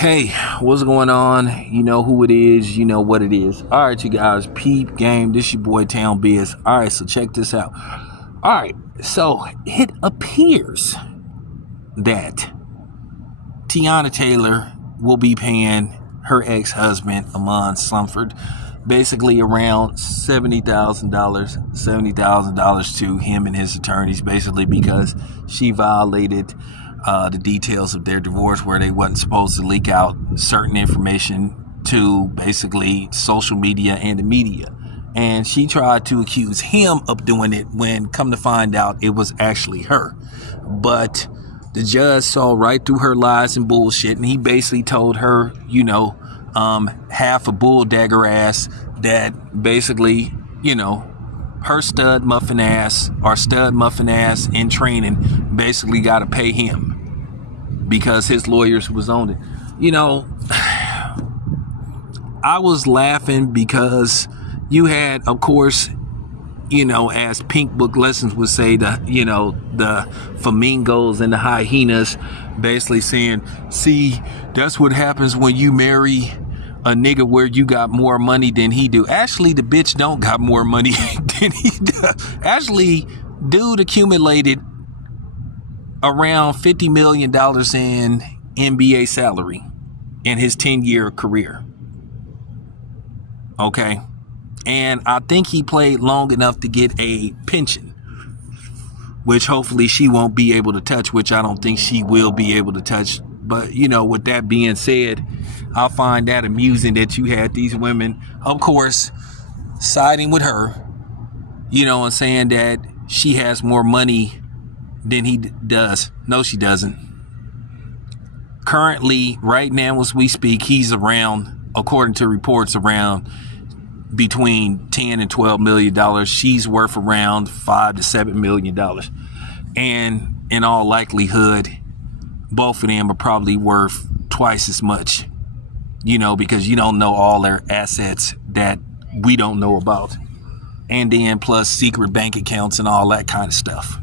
Hey, what's going on? You know who it is, you know what it is. All right, you guys, peep game. This your boy Town Biz. All right, so check this out. All right, so it appears that Tiana Taylor will be paying her ex-husband, Amon Slumford, basically around $70,000 to him and his attorneys, basically because she violated the details of their divorce, where they wasn't supposed to leak out certain information to basically social media and the media. And she tried to accuse him of doing it when, come to find out, it was actually her. But the judge saw right through her lies and bullshit, and he basically told her, half a bull dagger ass, that basically, her stud muffin ass in training basically got to pay him because his lawyers was on it. I was laughing because you had, of course, as Pink Book Lessons would say, the flamingos and the hyenas basically saying, see, that's what happens when you marry a nigga where you got more money than he do. Actually, the bitch don't got more money than he does. Actually, dude accumulated around $50 million in NBA salary in his 10-year career. Okay. And I think he played long enough to get a pension, which hopefully she won't be able to touch, which I don't think she will be able to touch. But, with that being said, I find that amusing that you had these women, of course, siding with her, and saying that she has more money than he does. No, she doesn't. Currently, right now as we speak, he's around, according to reports, around between $10 and $12 million. She's worth around $5 to $7 million. And in all likelihood, both of them are probably worth twice as much, because you don't know all their assets that we don't know about. And then plus secret bank accounts and all that kind of stuff.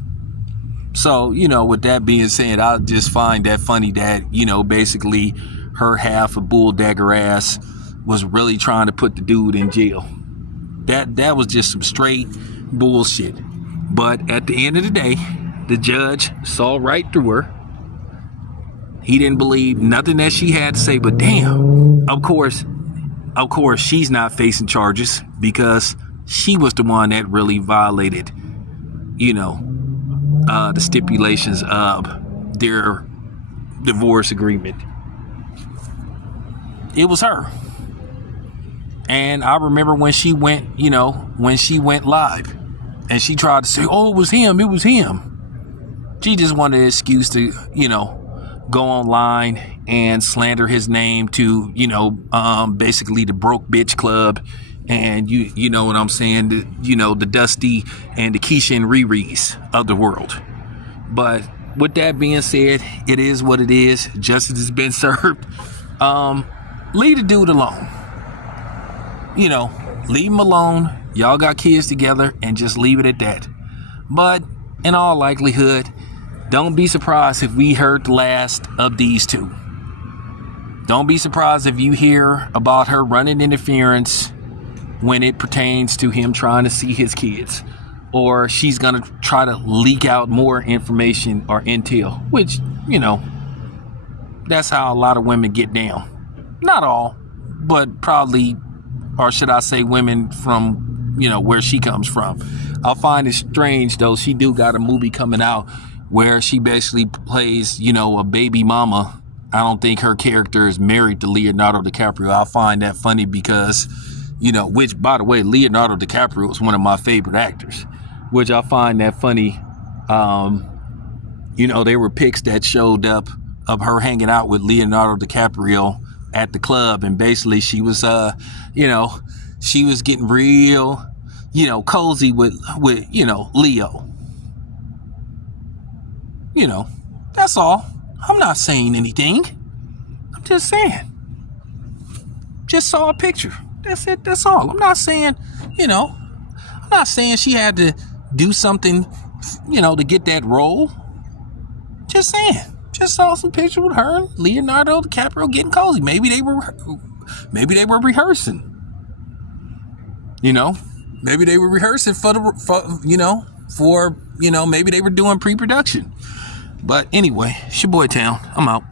So, with that being said, I just find that funny that, basically her half a bull dagger ass was really trying to put the dude in jail. That was just some straight bullshit. But at the end of the day, the judge saw right through her. He didn't believe nothing that she had to say, but damn, of course, she's not facing charges because she was the one that really violated, the stipulations of their divorce agreement. It was her. And I remember when she went live and she tried to say, oh, it was him. She just wanted an excuse to, go online and slander his name to, basically the broke bitch club. And you know what I'm saying? The Dusty and the Keisha and Riri's of the world. But with that being said, it is what it is. Justice has been served. Leave the dude alone. Leave him alone. Y'all got kids together and just leave it at that. But in all likelihood, don't be surprised if we heard the last of these two. Don't be surprised if you hear about her running interference when it pertains to him trying to see his kids. Or she's going to try to leak out more information or intel, which, that's how a lot of women get down. Not all, but probably, or should I say women from, where she comes from. I find it strange, though. She do got a movie coming out where she basically plays, a baby mama. I don't think her character is married to Leonardo DiCaprio. I find that funny because, which, by the way, Leonardo DiCaprio is one of my favorite actors, which I find that funny. There were pics that showed up of her hanging out with Leonardo DiCaprio at the club, and basically she was, she was getting real, cozy with Leo. That's all. I'm not saying anything. I'm just saying. Just saw a picture. That's it. That's all. I'm not saying, I'm not saying she had to do something, to get that role. Just saying. just saw some pictures with her and Leonardo DiCaprio getting cozy. Maybe they were rehearsing. You know, maybe they were rehearsing maybe they were doing pre-production. But anyway, it's your boy Town. I'm out.